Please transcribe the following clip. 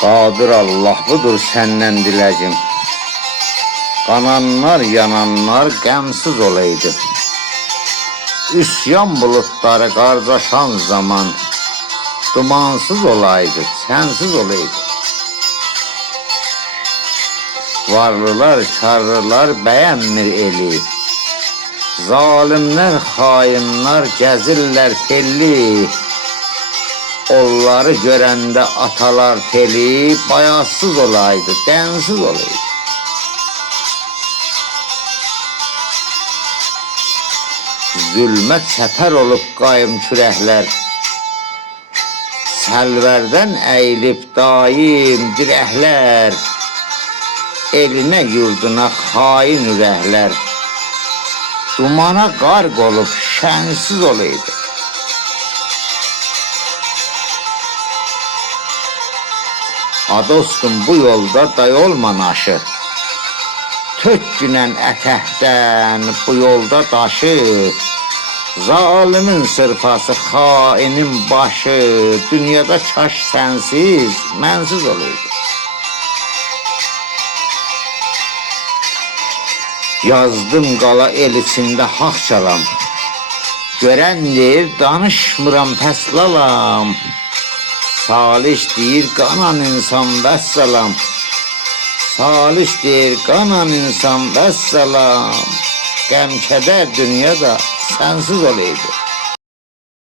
Qadir Allah budur səndən diləcim. Qananlar, yananlar qəmsiz olaydı. Üsyan bulutları qardaşan zaman dumansız olaydı, sənsiz olaydı. Varlılar, karlılar bəyənmir eli. Zalimlər, xainlər gəzirlər telli. Onları görəndə atalar teli, bayazsız olaydı, dənsiz olaydı. Zülmət çəpər olub qayım kürəklər, səlvərdən əyilib daim dirəklər, elinə yurduna xain ürəklər, dumana qarq olub şənsiz olaydı. A dostum, bu yolda day olma naşı, tök günən ətəhdən bu yolda daşı, zalimin sırfası, xainin başı, dünyada kaş sənsiz, mənsiz olaydı. Yazdım qala el içində haq çalam, görən deyir danışmıram pəslalam, Saliş deyir qanan insan vəssalam, Saliş deyir qanan insan vəssalam, qəm kədər dünyada sənsiz olaydı.